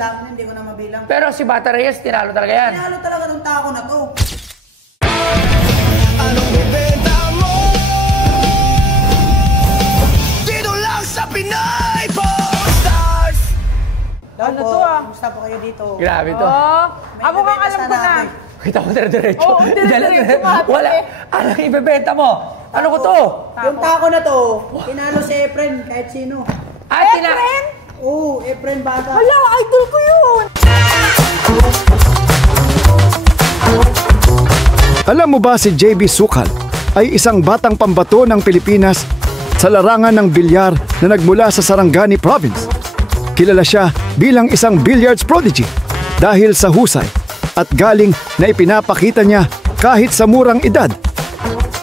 dami na, hindi ko na mabilang. Pero si Bata Reyes, tinalo talaga yan. Tinalo talaga ng tako na to. Anong bibenta mo? Dito lang sa Pinay Stars! Ano to ah? Kumusta po kayo dito? Grabe to. Ako kang alam ko na. Kita mo dire-diretso. Oo, dire-diretso. Wala. Anong ibebenta mo? Ano ko to? Yung tako na to, tinalo si Efren, kahit sino. Ay, Efren? Oo, Efren Bata. Hala, idol ko yun! Alam mo ba si JB Sukal ay isang batang pambato ng Pilipinas sa larangan ng bilyar na nagmula sa Sarangani Province. Kilala siya bilang isang billiards prodigy dahil sa husay at galing na ipinapakita niya kahit sa murang edad.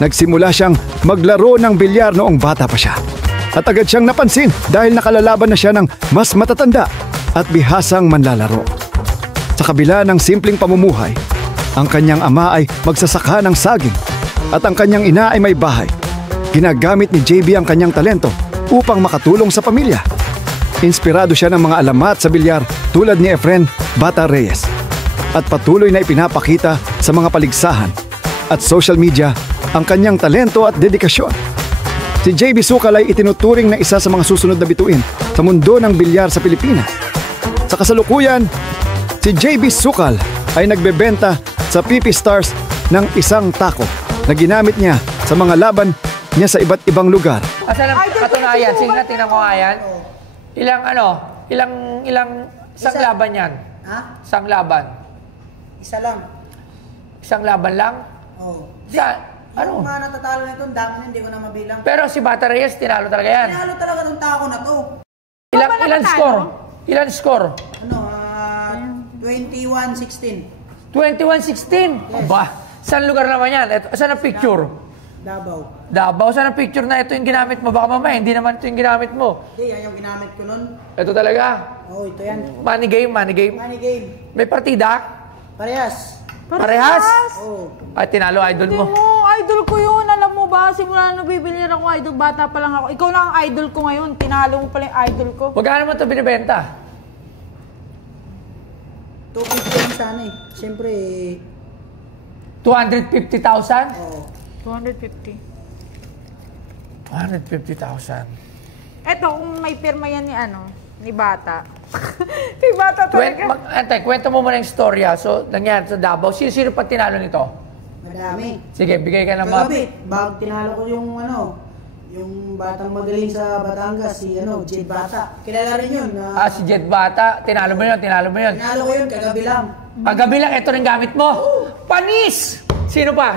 Nagsimula siyang maglaro ng bilyar noong bata pa siya. At agad siyang napansin dahil nakalalaban na siya ng mas matatanda at bihasang manlalaro. Sa kabila ng simpleng pamumuhay, ang kanyang ama ay magsasaka ng saging at ang kanyang ina ay may bahay. Ginagamit ni JB ang kanyang talento upang makatulong sa pamilya. Inspirado siya ng mga alamat sa bilyar tulad ni Efren Bata Reyes at patuloy na ipinapakita sa mga paligsahan at social media ang kanyang talento at dedikasyon. Si JB Sukal ay itinuturing na isa sa mga susunod na bituin sa mundo ng bilyar sa Pilipinas. Sa kasalukuyan, si JB Sukal ay nagbebenta sa PP Stars ng isang tako na ginamit niya sa mga laban niya sa iba't ibang lugar. Asan ang katunayan? Sige nga, tingnan ko nga yan. Isang laban yan? Ha? Isang laban? Isa lang. Isang laban lang? Oo. Ano? Yung mga natatalo nito, dami na, hindi ko na mabilang. Pero si Bata Reyes, tinalo talaga yan. Tinalo talaga ng tako na to. Ilan score? Ilan score? Ano, 21-16. 21-16? Aba, saan lugar naman yan? Saan ang picture? Davao. Davao, saan ang picture na ito yung ginamit mo? Baka mamaya, hindi naman ito yung ginamit mo. Hindi, yan yung ginamit ko nun. Ito talaga? Oo, ito yan. Money game, money game. Money game. May partida? Parehas. Parehas? Oo. Ay, tinalo idol Hindi mo. mo, idol ko yun. Alam mo ba, simula nung bibilyan ako idol, bata pa lang ako. Ikaw lang ang idol ko ngayon. Tinalo mo pala yung idol ko. Magkano mo ito binibenta? 250 sana eh. Siyempre, 250,000? oo. 250. 250,000. Eto, kung may pirma yan ni Bata. Si Bata talaga. Antay, kwento mo muna yung storya. So, nangyari sa Davao. Sino pag tinalo nito? Madami. Sige, bigay ka ng Kagabi, bago tinalo ko yung yung batang magaling sa Batangas, si Jed Bata. Kilala rin yun. si Jet Bata. Tinalo mo yun. Tinalo ko yun, kagabi lang. Kagabi lang, ito rin gamit mo. Panis! Sino pa?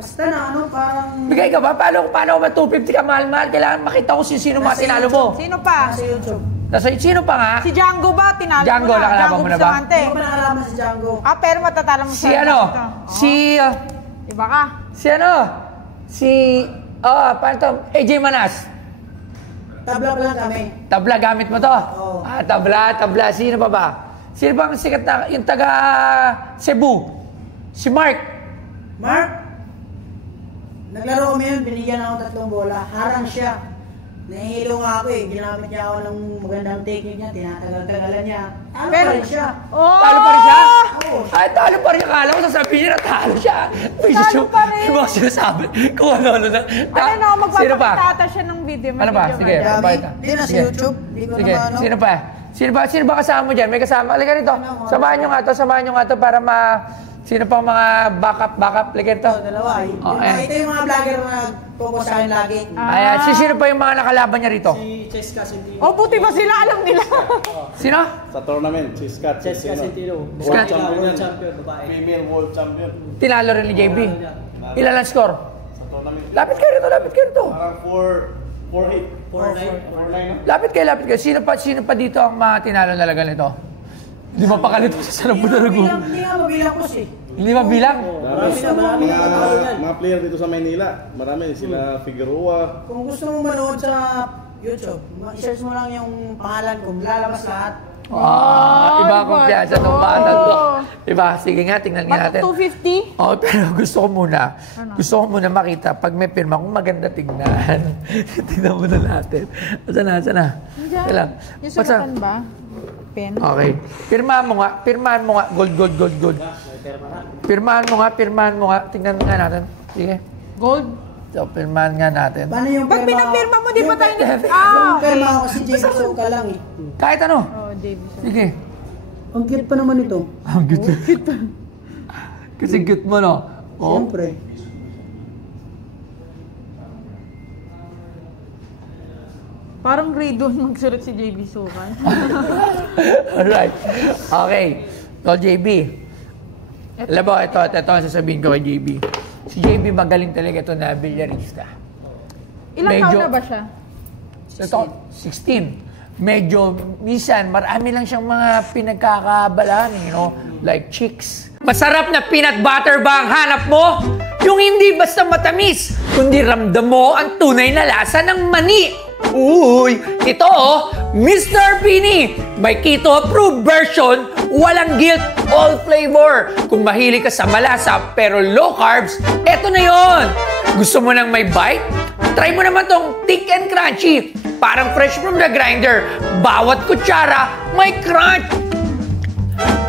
Basta na parang... Bigay ka ba? Paano ba 250 ka mahal-mahal? Kailangan makita ko sino mga tinalo mo. Sino pa? Nasa YouTube. Sino pa nga? Si Django ba? Tinalo Django, mo na. nakalaban mo na ba? Bustamante. Hindi ko pa nakalaman si Django. Pero matatalo mo Si ano? Iba ka? Paano to? AJ Manas. Tabla pa lang kami. Tabla, gamit mo to? Oo. Tabla. Sino pa ba? Sino bang sikat na, yung taga Cebu? Si Mark. Naglaro kami yun, binigyan ako 3 bola. Harang siya. Nahihilo nga ako eh. Ginamit niya ako ng magandang technique niya. Tinatagal-tagalan niya. Talo pa rin siya. Talo pa rin siya? Oo. Ay, talo pa rin. Akala ko sasabihin niya na talo siya. Talo pa rin. Yung mga sinasabi. Kung ano na. Sino pa? Magpapakita ata siya ng video. Ano ba? Sige. Hindi na sa YouTube. Hindi ko Sige. naman Sino ba kasama mo dyan? May kasama. Halika rito. Samahan nyo nga to para Sino pang mga backup? Halika rito. Dalawa. Ito yung mga vlogger na nag-focus sa akin lagi. Ayan. Sino pa yung mga nakalaban niya rito? Si Cheska Sentino. Buti ba sila? Alam nila. Sino? Sa tournament, si Scott Sentino. World champion, babae. Female world champion. Tinalo rin ni JB. Ilan ang score? Sa tournament. Lapit kayo rito. Parang 4-8. 4-9. Lapit kayo. Sino pa dito ang mga tinalo na lagal nito? Hindi mapakalito sa sarap mo talaga. Hindi nga mabilang ko siya. Hindi mabilang? Mga player dito sa Maynila. Marami sila Figueroa. Kung gusto mo manood sa YouTube, i-search mo lang yung pangalan ko. Lalabas lahat. Iba ang kumpiyansa ng bata to. Diba? Sige nga, tingnan nga natin. 250? Pero gusto ko muna makita pag may pirma kung maganda tingnan. Tingnan muna natin. Saan na? Yung sa ba? pen. Okay. Pirmahan mo nga. Pirmahan mo nga. Gold, gold, gold, gold. Pirmahan mo nga. Pirmahan mo nga. Tingnan nga natin. Sige. Gold? So, pirmahan nga natin. Paano yung Ba't pinapirma mo? Di ba tayo Yung okay. pirma ko si JB Suka lang eh. Kahit ano. Oh, JB. Sige. Ang cute pa naman ito. Ang cute. Kasi cute mo, no? Oh. Siyempre. Parang grade 1 magsulat si JB Sukan. Alright. Okay. So, JB. Alam mo, ito ang sasabihin ko kay JB. Si JB magaling talaga ito na bilyarista. Ilang Medyo- taon na ba siya? Ito, 16. Medyo, minsan, marami lang siyang mga pinagkakabalaan, you know, like chicks. Masarap na peanut butter ba ang hanap mo? Yung hindi basta matamis, kundi ramdam mo ang tunay na lasa ng mani. Uy, ito Mr. Pini. May keto-approved version, walang guilt, all flavor. Kung mahilig ka sa malasa pero low carbs, eto na yon. Gusto mo nang may bite? Try mo naman tong thick and crunchy. Parang fresh from the grinder. Bawat kutsara, may crunch.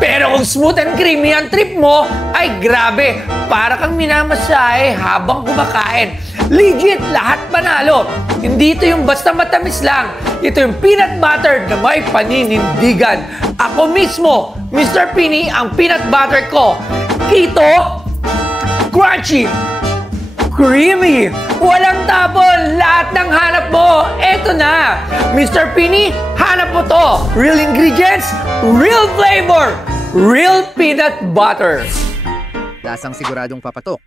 Pero kung smooth and creamy ang trip mo, ay grabe, para kang minamasahe habang kumakain. Legit, lahat panalo. Hindi ito yung basta matamis lang. Ito yung peanut butter na may paninindigan. Ako mismo, Mr. Pini, ang peanut butter ko. Keto, crunchy, creamy, walang tapon, lahat ng hanap mo. Eto na, Mr. Pini, hanap mo to. Real ingredients, real flavor, real peanut butter. Lasang siguradong papatok.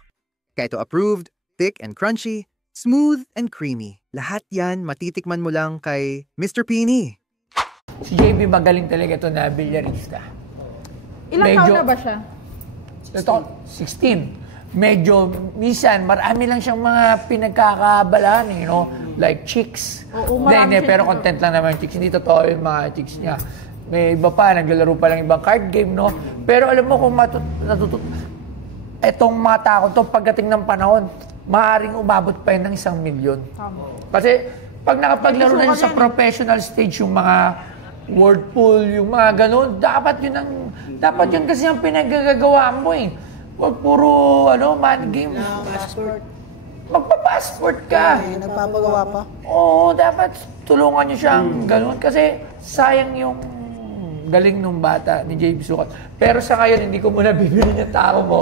Keto approved, thick and crunchy, smooth and creamy. Lahat yan matitikman mo lang kay Mr. Pini. Si JB magaling talaga ito na bilyarista. Ilang Medyo- taon na ba siya? Ito, 16. Medyo, minsan, marami lang siyang mga pinagkakabalaan, you know, like chicks. Oo, marami Hindi, siya. pero content lang naman yung chicks. Hindi totoo yung mga chicks niya. May iba pa, naglalaro pa lang ibang card game, no? Pero alam mo kung etong mga tao to, pagdating ng panahon, maaaring umabot pa yun ng 1 milyon. Kasi, pag nakapaglaro na yun sa professional stage, yung mga word pool, yung mga ganun, dapat yun kasi ang pinagagagawa mo eh. Huwag puro, money game. Passport. Magpa-passport ka. Ay, nagpapagawa pa. Oo, dapat tulungan niyo siyang ganun. Kasi sayang yung galing nung bata ni JB Sukat. Pero sa ngayon, hindi ko muna bibili yung tao mo.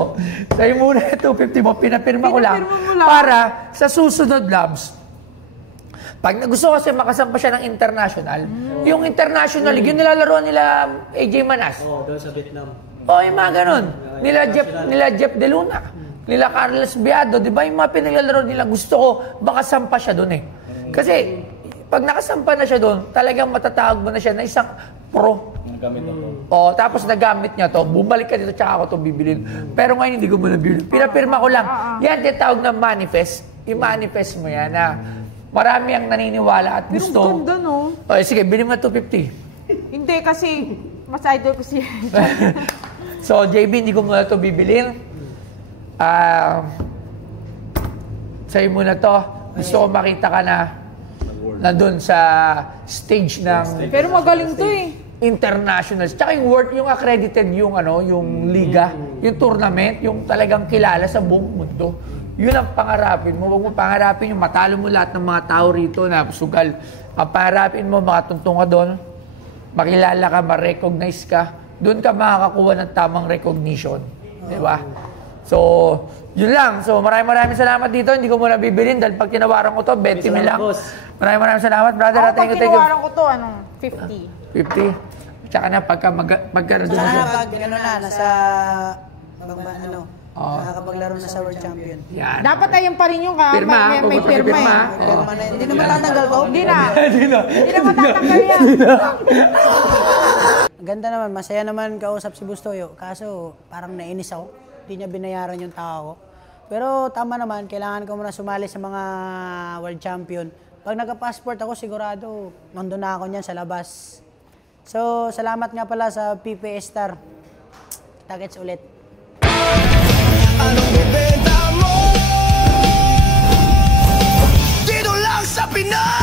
Sa'yo muna 250 mo, pinapirma ko lang. Para sa susunod, Labs, pag gusto kasi makasampa siya ng international, yung international league, yung nilalaro nila AJ Manas. Oo, doon sa Vietnam. O, yung mga ganun. Nila Jeff De Luna. Nila Carlos Biado. Di ba yung mga pinaglalaro nila, gusto ko, baka sampa siya doon eh. Kasi, pag nakasampa na siya doon, talagang matatawag mo na siya na isang pro. O, tapos nagamit niya to, bumalik ka dito, tsaka ako to bibilin. Pero ngayon, hindi ko muna bibilin. Pinapirma ko lang. Yan, tinatawag na manifest. I-manifest mo yan na marami ang naniniwala at gusto. Pero ganda, no? O, sige, bilhin mo 250. Hindi, kasi mas idol ko si So, JB, hindi ko muna ito bibilin. Sa'yo muna to. Gusto ko makita ka na doon sa stage ng Pero magaling to eh. internationals. Tsaka yung accredited yung liga, yung tournament, yung talagang kilala sa buong mundo. Yun ang pangarapin mo. Huwag mo pangarapin yung matalo mo lahat ng mga tao rito na sugal. Ang pangarapin mo, makatuntong ka doon, makilala ka, ma-recognize ka, doon ka makakakuha ng tamang recognition. Di ba? So, yun lang. So, maraming salamat dito. Hindi ko muna bibilin dahil pag tinawaran ko to, 20 mil lang. Maraming salamat, brother. Pag Thank you. tinawaran ko to, 50. 50. Tsaka na, pagka doon Sana siya. pag nasa nakakapaglaro na sa World Champion. Yan. Dapat ayun pa rin yung Pirma, may kung gusto pirma pirma. eh. Pero hindi naman tatanggal ko. Hindi na. Hindi na matatanggal yan. Ganda naman, masaya naman kausap si Bustoyo. Kaso parang nainis ako. Hindi niya binayaran yung tao ko. Pero tama naman, kailangan ko muna sumali sa mga World Champion. Pag nagka-passport ako, sigurado nandun na ako niyan sa labas. So, salamat nga pala sa PPS Star. Targets ulit. Anong ibenta mo? Dito lang sa Pinas.